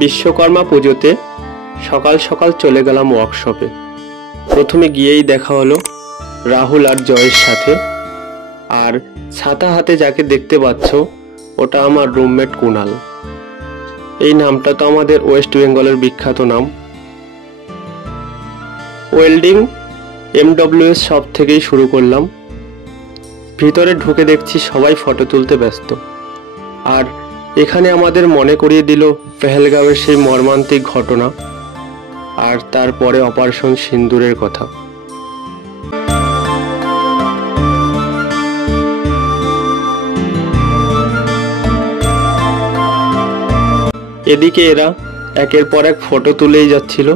বিশ্বকর্মা পুজোতে সকাল সকাল চলে গেলাম ওয়ার্কশপে। প্রথমে গিয়েই দেখা হলো রাহুল আর জয়ের সাথে। আর ছাতা হাতে যাকে দেখতে পাচ্ছ ওটা আমার রুমমেট কুনাল। এই নামটা তো আমাদের ওয়েস্ট বেঙ্গলের বিখ্যাত নাম। ওয়েল্ডিং MWS শপ থেকেই শুরু করলাম। ভিতরে ঢুকে দেখছি সবাই ফটো তুলতে ব্যস্ত। আর এখানে আমাদের মনে করিয়ে দিল পেহেলগাঁওয়ের সেই মর্মান্তিক ঘটনা আর তারপরে অপারেশন সিন্দুরের কথা। এদিকে এরা একের পর এক ফটো তুলেই যাচ্ছিল।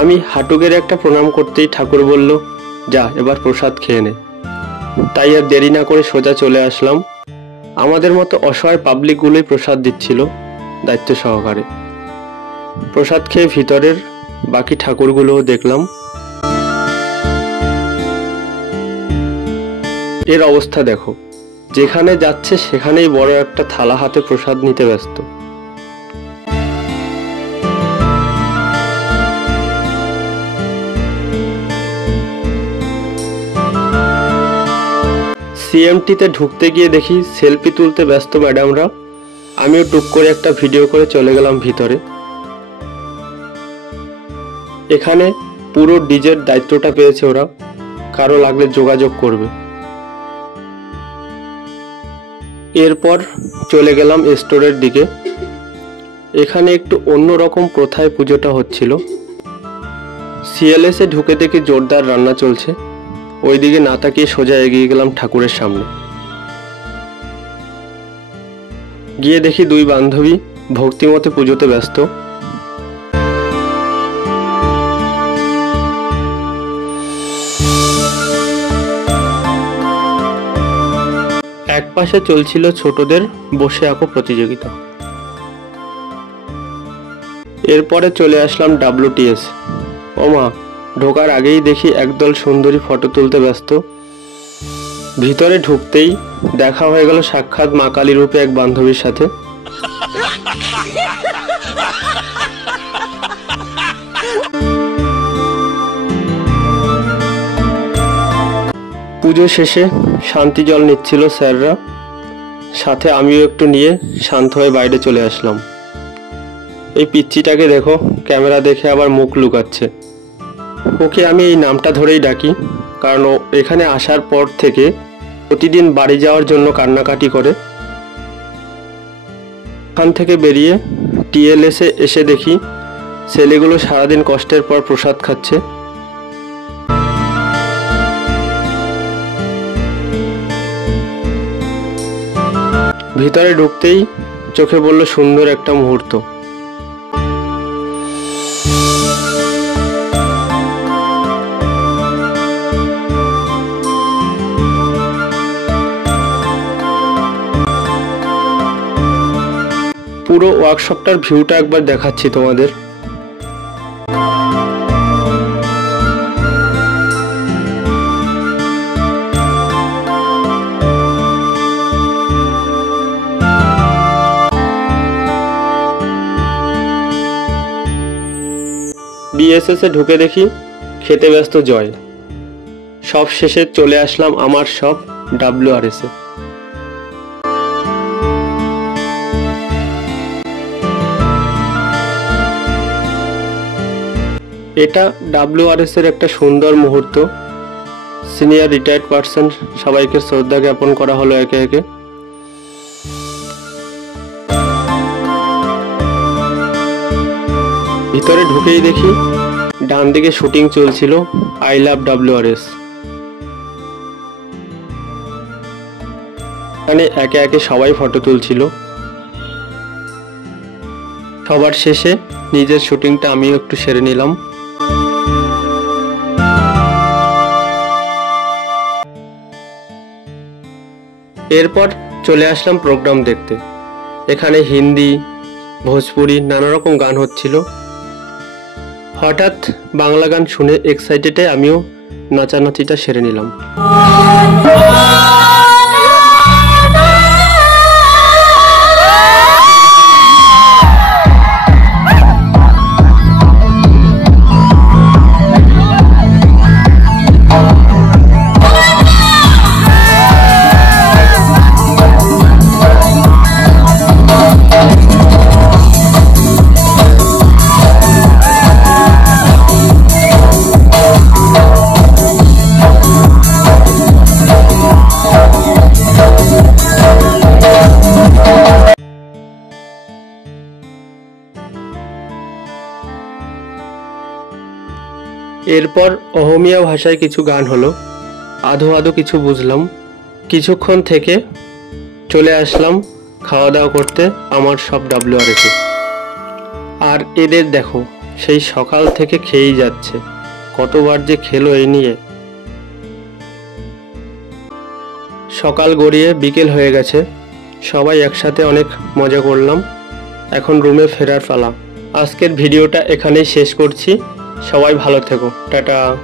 আমি হাঁটুগের একটা প্রণাম করতেই ঠাকুর বলল, যা এবার প্রসাদ খেয়ে নে। তাই আর দেরি না করে সোজা চলে আসলাম। আমাদের মতো অসহায় পাবলিকগুলোই প্রসাদ দিচ্ছিল দায়িত্ব সহকারে। প্রসাদ খেয়ে ভিতরের বাকি ঠাকুরগুলোও দেখলাম। এর অবস্থা দেখো, যেখানে যাচ্ছে সেখানেই বড় একটা থালা হাতে প্রসাদ নিতে ব্যস্ত। CMT-তে ঢুকতে গিয়ে দেখি সেলফি তুলতে ব্যস্ত ম্যাডামরা। আমিও টুক করে একটা ভিডিও করে চলে গেলাম ভিতরে। এখানে পুরো ডিজের দায়িত্বটা পেয়েছে ওরা, কারো লাগলে যোগাযোগ করবে। এরপর চলে গেলাম স্টোরের দিকে। এখানে একটু অন্যরকম প্রথায় পুজোটা হচ্ছিল। CLS-এ ঢুকে দেখি জোরদার রান্না চলছে। ওইদিকে না তাকিয়ে সোজা এগিয়ে গেলাম ঠাকুরের সামনে। গিয়ে দেখি দুই বান্ধবী ভক্তিমতে পুজোতে ব্যস্ত। এক পাশে চলছিল ছোটদের বসে আঁকো প্রতিযোগিতা। এরপরে চলে আসলাম WTS। ওমা, ঢোকার আগেই দেখি একদল সুন্দরী ফটো তুলতে ব্যস্ত। ভিতরে ঢুকতেই দেখা হয়ে গেল সাক্ষাৎ মা কালী রূপে এক বান্ধবীর সাথে। পুজো শেষে শান্তি জল নিচ্ছিল স্যাররা, সাথে আমিও একটু নিয়ে শান্ত হয়ে বাইরে চলে আসলাম। এই পিচ্চিটাকে দেখো, ক্যামেরা দেখে আবার মুখ লুকাচ্ছে। ওকে আমি এই নামটা ধরেই ডাকি, কারণ ও এখানে আসার পর থেকে প্রতিদিন বাড়ি যাওয়ার জন্য কান্নাকাটি করে। এখান থেকে বেরিয়ে TLS-এ এসে দেখি ছেলেগুলো সারাদিন কষ্টের পর প্রসাদ খাচ্ছে। ভিতরে ঢুকতেই চোখে পড়ল সুন্দর একটা মুহূর্ত। পুরো ওয়ার্কশপটার ভিউটা একবার দেখাচ্ছি তোমাদের। BSS-এ ঢুকে দেখি খেতে ব্যস্ত জয়। সব শেষে চলে আসলাম আমার সব WRS-এ। এটা WRS-এর একটা সুন্দর মুহূর্ত। সিনিয়র রিটায়ার্ড পার্সন সবাইকে শ্রদ্ধা জ্ঞাপন করা হলো একে একে। ভিতরে ঢুকেই দেখি ডান দিকে শুটিং চলছিল I Love WRS। এখানে একে একে সবাই ফটো তুলছিল। সবার শেষে নিজের শুটিংটা আমিও একটু সেরে নিলাম। এরপর চলে আসলাম প্রোগ্রাম দেখতে। এখানে হিন্দি, ভোজপুরি নানা রকম গান হচ্ছিল। হঠাৎ বাংলা গান শুনে এক্সাইটেডে আমিও নাচানাচিটা সেরে নিলাম। এরপর অহমিয়া ভাষায় কিছু গান হলো, আধো আধো কিছু বুঝলাম। কিছুক্ষণ থেকে চলে আসলাম খাওয়া দাওয়া করতে আমার সব WRS-এ। আর এদের দেখো, সেই সকাল থেকে খেয়েই যাচ্ছে, কতবার যে খেলো এই নিয়ে। সকাল গড়িয়ে বিকেল হয়ে গেছে, সবাই একসাথে অনেক মজা করলাম। এখন রুমে ফেরার পালা। আজকের ভিডিওটা এখানেই শেষ করছি। সবাই ভালো থেকো, টাটা।